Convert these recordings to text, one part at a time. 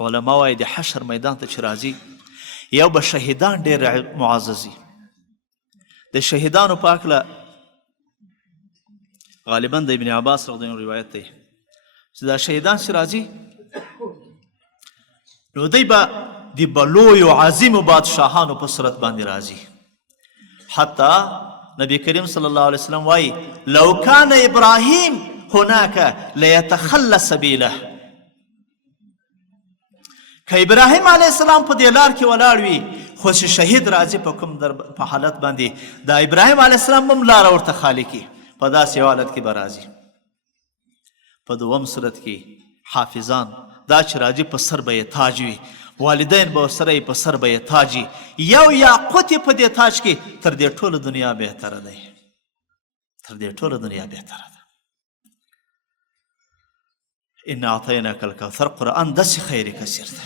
علما وایي د حشر میدان ته چې راځي یو به شهیدان ډېر معزز وي. د شهیدانو په هکله غالبا د ابن عباس رضی الله عنه روایت دی چې دا شهیدان چې راځي نو دوی به د لویو عظیمو بادشاهانو په صورت باندې راځي. حتی نبی کریم صلی الله علیه وسلم وایي لو کان ابراهیم هناک لیتخلى سبیله. که ابراهیم علیه السلام په دې لار کې ولاړ وي خو چې شهید راځي په کوم په حالت باندې د ابراهیم علیه السلام هم لاره ورته خالي کړي په داسې حالت کې به راځي. په دوم صورت کې حافظان دا چې راځي په سر به یې تاج وي، والدین به ورسره یې په سر به یې تاج وي، یو یاقوت یې په دې تاج کې تر دې ټوله دنیا بهتره دی، تر دې ټوله دنیا بهتره ده. ان اعطیناک الکوثر قرآن داسې خیر کثیر ده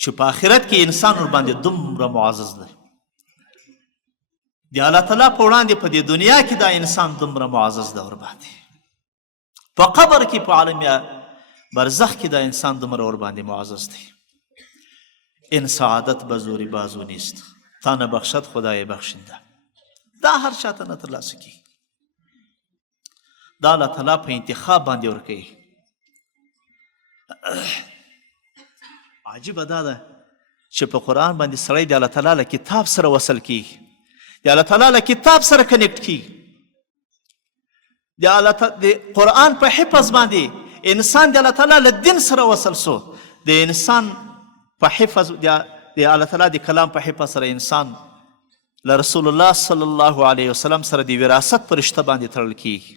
چې په آخرت کې انسان ورباندې دومره معزز دی. د الله تعالی په وړاندې په دې دنیا کې دا انسان دومره معزز ده ورباندې، په قبر کې په عالم برزخ کې دا انسان دومره ورباندې معزز دی. ان سعادت به زوری بازو نیست تا نه بخشد خدای بخشنده. دا هر چاته نه ترلاسه کیږي، دا الله تعالی په انتخاب باندې ورکوي. عجیبه دا ده چې په قرآن باندې سړی د الله تعالی له کتاب سره وصل کیږي، د الله تعالی له کتاب سره کنیکټ کیږي. د قرآن په حفظ باندې انسان د الله تعالی له دین سره وصل سو، د انسان په حفظ د الله تعالی د کلام په حفظ سره انسان له رسول الله صلی الله علیه وسلم سره د وراثت په رشته باندې تړل کیږي،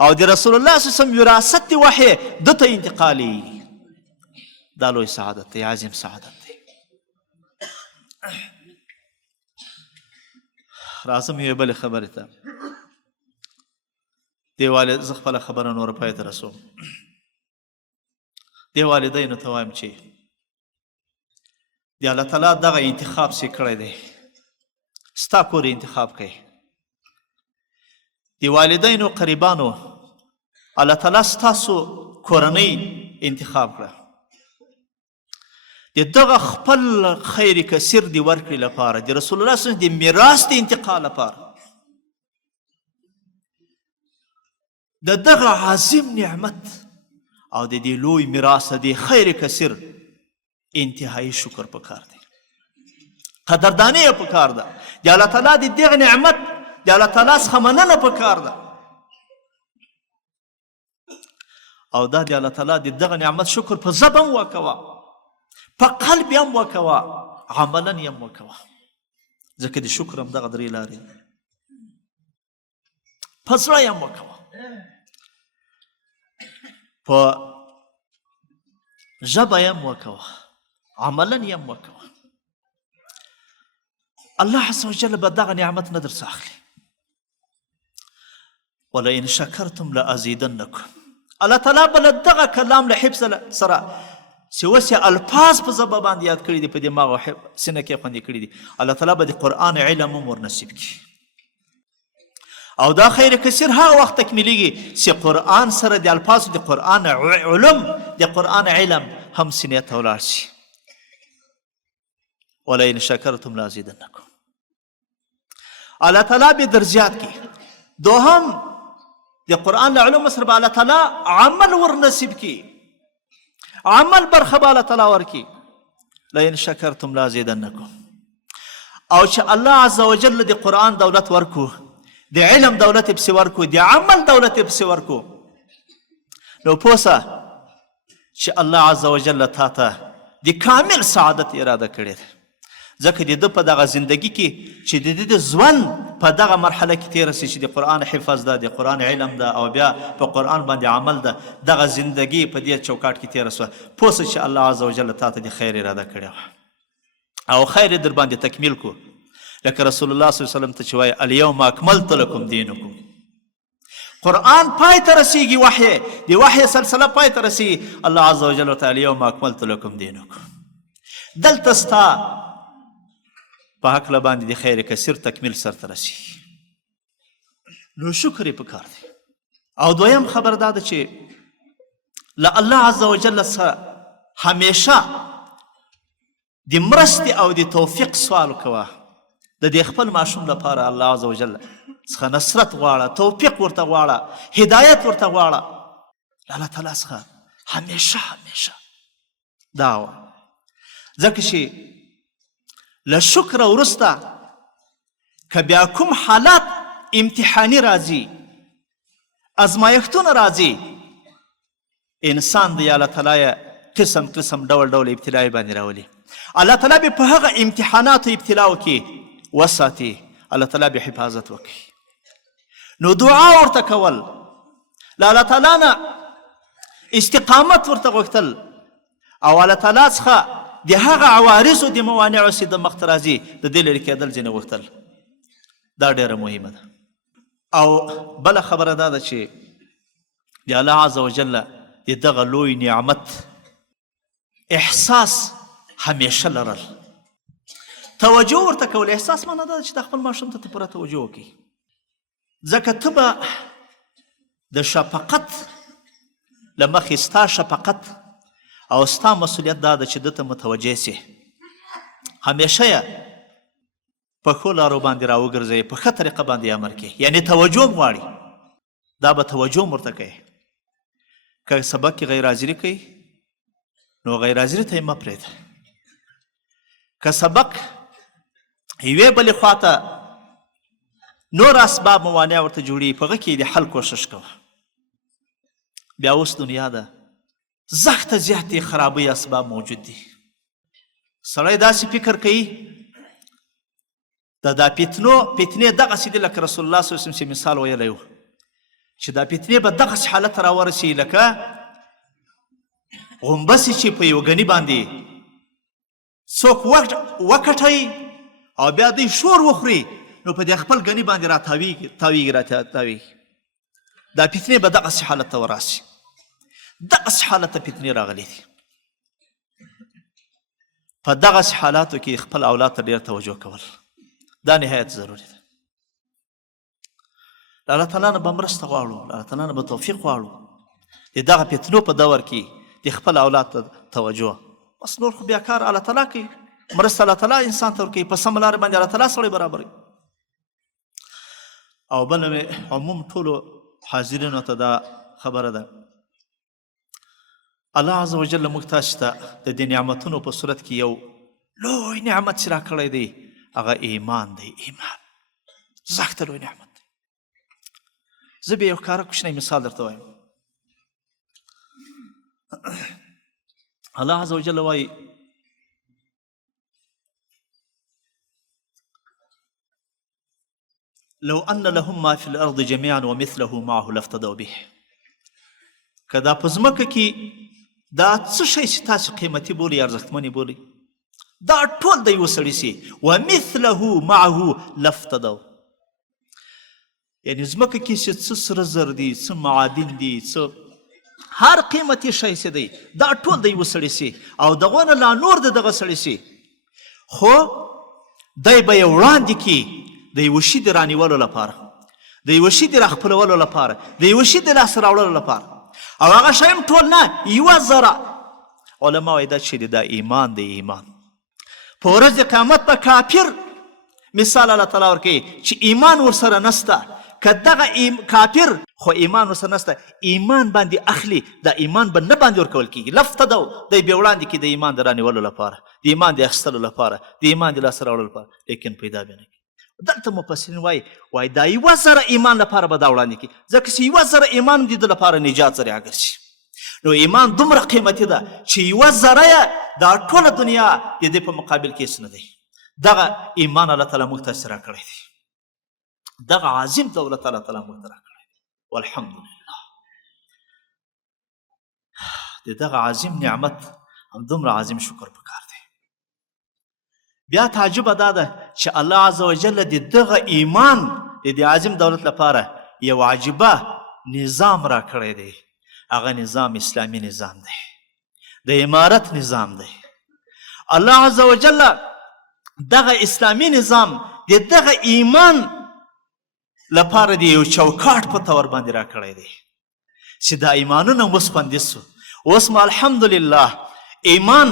او د رسول الله صلی الله علیه وسلم وراثت د وحی دته انتقالي. دا لوی سعادت دی، عظیم سعادت دی. راځم یوې بلې خبرې ته. دې زه خپله خبره نوره پای ته رسوم. دې والدینو ته وایم چې د الله تعالی دغه انتخاب چې کړی دی ستا کور انتخاب کوي. د والدینو قریبانو الله تعالی ستاسو کورنۍ انتخاب کړه د دغه خپل خیر کثیر دی ورکړي لپاره، د رسول الله صلی الله علیه وسلم د میراث د انتقال لپاره، د دغه عظیم نعمت او د دې لوی میراث د خیر کثیر انتهایی شکر پکار دی، قدرداني یې پکار ده. د الله تعالی د دغه نعمت د الله تعالی څخه مننه پکار ده، او دا د الله تعالی د دغه نعمت شکر په ژبه هم وکوه، په قلب هم وکوه، عملا هم وکوه. ځکه د شکر هم دغه درې لارې په زړه هم وکوه، په ژبه هم وکوه، عملا هم وکوه. الله عز وجل به دغه نعمت نه درڅخه اخلي. ولئن شکرتم لازیدنکم. الله تعالی به له دغه کلام له حفظ سره چې وسې الفاظ په ژبه باندې یاد کړي دي، په دماغ او سینه کې خوندي کړي دي، الله تعالی به د قرآن علم هم ورنصیب کړي. او دا خیر کثیر هغه وخت تکمیلیږي چې قرآن سره د الفاظو د قرآن علم د قرآن علم هم سینې ته ولاړ شي. ولئن شکرتم لازیدنکم. الله تعالی به در زیات کړي. دوهم د قرآن له علومو سره به الله تعالی عمل ورنصیب کړي، عمل برخه به الله تعالی ورکړي. لئن شکرتم لازیدنکم. او چې الله عز وجل د قرآن دولت ورکو، د علم دولت پسې ورکو، د عمل دولت پسې ورکو، نو پوسه چې الله عز وجل تا ته د کامل سعادت اراده کړې ده. ځکه د ده په دغه زندگی کې چې د ده د ژوند په دغه مرحله کې تېره سي چې د قرآن حفظ ده، د قرآن علم ده، او بیا په قرآن باندې عمل ده، دغه زندگی په دې چوکاټ کې تېره سوه. پوه سه چې الله عز وجل تا ته د خیر اراده کړې وه او خیر یې در باندې تکمیل کو. لکه رسول الله صلی الله علیه وسلم ته چې وایي الیوم اکملت لکم دینکم. قرآن پای ته رسیږي، وحی د وحی سلسله پای ته رسیږي. الله عز وجل ورته الیوم اکملت لکم دینکم. دلته ستا په هکله باندې د خیر کثیر تکمیل سرته رسیږي. نو شکر یې پکار دی. او دویم خبر دا ده چې له الله عز وجل سره همیشه د مرستې او د توفیق سوال کوه. د دې خپل ماشوم لپاره الله عز وجل څخه نصرت غواړه، توفیق ورته غواړه، هدایت ورته غواړه. الله تعالی څخه همیشه دا وه. ځکه چې له شکر وروسته که بیا کوم حالات امتحاني راځي، ازمایښتونه راځي، انسان دی الله تعالی قسم ډول ابتلاء باندې راولي. الله تعالی به په هغه امتحاناتو ابتلاو کې وساتي، الله تعالی به حفاظت وکړي. نو دعا ورته کول، له الله تعالی نه استقامت ورته غوښتل او الله تعالی څخه د هغه عوارضو د موانعو چې د مخته راځي د دې لرې کېدل ځینې غوښتل. دا ډېره مهمه ده. او بله خبره دا ده چې د الله عز وجل د دغه لوی نعمت احساس همیشه لرل، توجه ورته کول. احساس معنی دا ده چې د خپل ماشوم ته پوره توجه وکړي، ځکه ته به د شفقت له مخې ستا شفقت او ستا مسؤلیت دا ده چې ده ته متوجه سي، همیشه یې په ښو لارو باندې راوګرځوي، په ښه طریقه باندې امر کوي. یعنې توجه غواړي، دا به توجه ورته کوي. که سبق کې غیر حاضري کوي نو غیر حاضري ته یې مه پرېږده. که سبق یوې بلې خواته نور اسباب موانع ورته جوړي، په هغه کې د حل کوشش کوه. بیا اوس دنیا ده، زښته زیاتې خرابۍ اسباب موجود دي. سړی داسې فکر کوي دا فتنې دغسې دي لکه رسول الله صلی الله علیه وسلم چې مثال ویلی و چې دا فتنې به دغسې حالت ته راورسي لکه غومبسې چې په یو ګني باندې څوک وکټوي او بیا دوی شور وخوري نو په دې خپل ګني باندې راتاویږي. دا فتنې به دغسې حالت ته وراسي. دغسې حالت ته فتنې راغلي دي. په دغسې حالاتو کې خپل اولاد ته ډېر توجه کول دا نهایت ضروري ده. الله تعالی نه به مرسته غواړو، الله تعالی نه به توفیق غواړو د دغه فتنو په دور کې د خپل اولاد ته توجه. بس نور خو بیا کار الله تعالی کوي، مرسته الله تعالی انسان ته ورکوي، په سمه لارې باندې الله تعالی سړی برابروي. او بله مې عموم ټولو حاضرینو ته دا خبره ده، الله عز وجل موږ تاسو ته د دې نعمتونو په صورت کې یو لوی نعمت چې راکړی دی، هغه ایمان دی. ایمان زښته لوی نعمت دی. زه به یو ښکاره کوچنی مثال درته وایم. الله عز وجل وایي لو ان لهم ما في الارض جميعا ومثله معه لافتدوا به. که دا په ځمکه کې دا څه شی چې تاسو قیمتي بولي، ارزښتمنې بولي، دا ټول د یو سړي سي ومثله معه لافتدوا. یعنې ځمکه کې چې څه سره زر دي، څه معادن دي، څه هر قیمتي شی چې دی دا ټول د یو سړي سي او دغه نه لا نور د دغه سړي سي، خو دی به یې وړاندې کي د یوه شي د رانیولو لپاره، د یوه شي د راخپلولو لپاره، د یوه شي د لاسته راوړلو لپاره، او هغه شی هم ټول نه، یوه ذره. علما وایي دا چې دا ایمان دی. ایمان په ورځ د قیامت به کافر مثال الله تعالی ورکوي چې ایمان ورسره نسته. که دغه کافر خو ایمان ورسره نسته، ایمان باندې اخلي، دا ایمان به نه باندې ورکول کېږي. لفتدو دی بیا وړاندې کړي د ایمان د رانیولو لپاره، د ایمان د اخیستلو لپاره، د ایمان د لاسته راوړلو لپاره، لیکن پیدا به نه کړي. دلته مفسرین وایي دا یوه ذره ایمان لپاره به دا وړاندې کړي، ځکه چې یوه ذره ایمان د ده لپاره نجات ذریعه ګرځي. نو ایمان دومره قیمتي ده چې یوه ذره یې دا ټوله دنیا د دې په مقابل کې هېڅ نه دی. دغه ایمان الله تعالی موږ ته راکړی دی، دغه عظیم دولت الله تعالی موږ ته راکړی دی. والحمدلله د دغه عظیم نعمت همدومره عظیم شکر پکار دی. بیا تعجبه دا ده چې الله عز وجل د دغه ایمان د دې عظیم دولت لپاره یو عجیبه نظام راکړی دی. هغه نظام اسلامي نظام دی، د امارت نظام دی. الله عز وجل دغه اسلامي نظام د دغه ایمان لپاره د یو چوکاټ په طور باندې راکړی دی چې دا ایمانونه اوس خوندي سو. اوس ما الحمدلله ایمان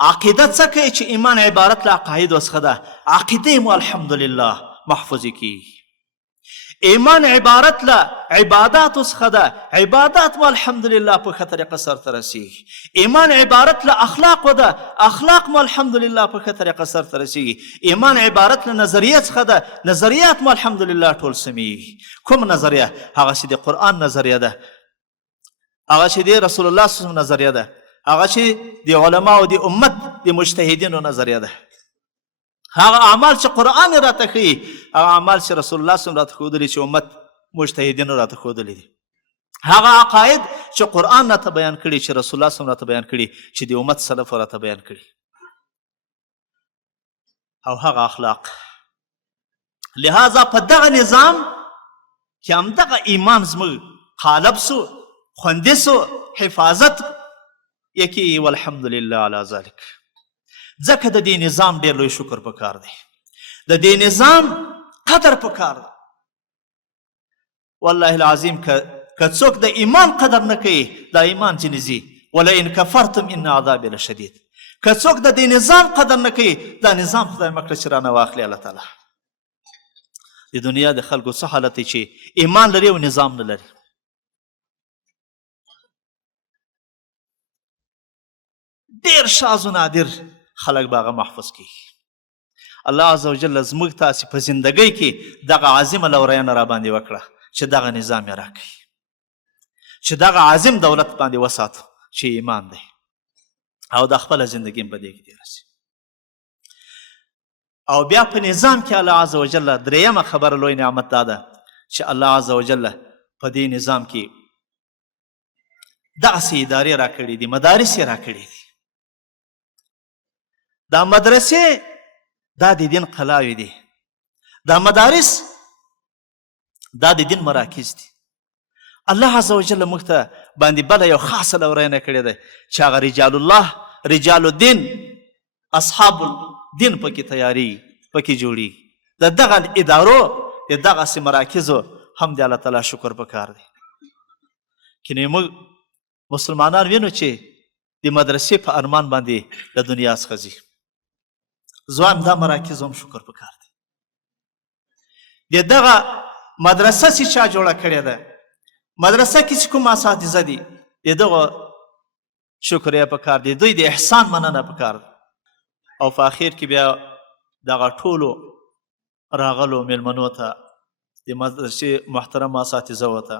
عقیده څه کوي چې ایمان عبارت له عقایدو څخه ده، عقیده مو الحمدلله محفوظ کیږي. ایمان عبارت له عباداتو څخه ده، عبادات مو الحمدلله په ښه طریقه سرته رسیږي. ایمان عبارت له اخلاقو ده، اخلاق مو الحمدلله په ښه طریقه سرته رسیږي. ایمان عبارت له نظریه څخه ده، نظریات مو الحمدلله ټول سمیږي. کوم نظریه؟ هغه چې د قرآن نظریه ده، هغه چې د رسول الله صلی الله علیه وسلم نظریه ده، هغه چې د علماو د امت د مجتهدینو نظریه ده، هغه اعمال چې قرآن یې راته ښیي، هغه اعمال چې رسول الله صلی الله علیه وسلم راته ښودلي، چې امت مجتهدینو راته ښودلي دي، هغه عقاید چې قرآن راته بیان کړي، چې رسول الله صلی الله علیه وسلم راته بیان کړي، چې د امت سلفو راته بیان کړي، او هغه اخلاق. لہذا په دغه نظام کې همدغه ایمان زموږ غالب سو، خوندي سو، حفاظت یې کیږي. والحمدلله علی ذلک. ځکه د دې نظام ډېر لوی شکر پکار دی، د دې نظام قدر پکار دی. والله العظیم که څوک د ایمان قدر نه کوي، دا ایمان ځینې ځي. ولئن کفرتم ان عذابی لشدید. که څوک د دې نظام قدر نه کوي، دا نظام خدای مکړه چې رانه واخلي الله تعالی. د دنیا د خلکو څه حالت دی چې ایمان لري او نظام نه لري. ډېر شاذ و نادر خلک به هغه محفوظ کیږي. الله عز وجل زموږ تاسې په زندګۍ کې دغه عظیمه لورینه را باندې وکړه چې دغه نظام یې راکوي، چې دغه عظیم دولت باندې وساتو چې ایمان دی، او د خپله زندګي هم په دې کې تېره شي. او بیا په نظام کې الله عز وجل درېیمه خبره لوی نعمت دا ده چې الله عز وجل په دې نظام کې دغسې ادارې راکړي دي، مدارس یې راکړي دي. دا مدرسې دا د دین قلاوې دي، دا مدارس دا د دین مراکز دي. الله عز وجل موږ ته باندې بله یو خاصه لورینه کړې ده چې هغه رجال الله، رجال الدین، اصحاب الدین پکې تیاری پکې جوړي. د دغه ادارو، د دغسې مراکزو هم د الله تعالی شکر پکار دی. کنې موږ مسلمانان وینو چې د مدرسې په ارمان باندې د دنیا څخه ځي. ځوان دا مراکز هم شکر پکار دی. د دغه مدرسه چې چا جوړه کړې ده، مدرسه کې چې کوم اساتذه دي، د دغه شکر یې پکار دی، دوی د احسان مننه پکار ده. او په اخر کې بیا دغه ټولو راغلو میلمنو ته، د مدرسې محترم اساتذو ته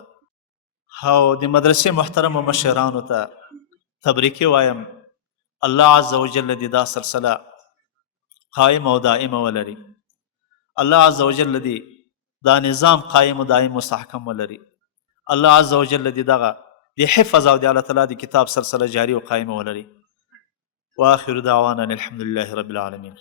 او د مدرسې محترمو مشرانو ته تبریکې وایم. الله عز وجل دې دا سلسله قائم او دائمه ولري. الله عز وجل دې دا نظام قائم و دائم مستحکم ولري. الله عز وجل دې دغه د حفظ او د الله تعالی د کتاب سلسله جاری او قائمه ولري. واخر دعوانا الحمد لله رب العالمين.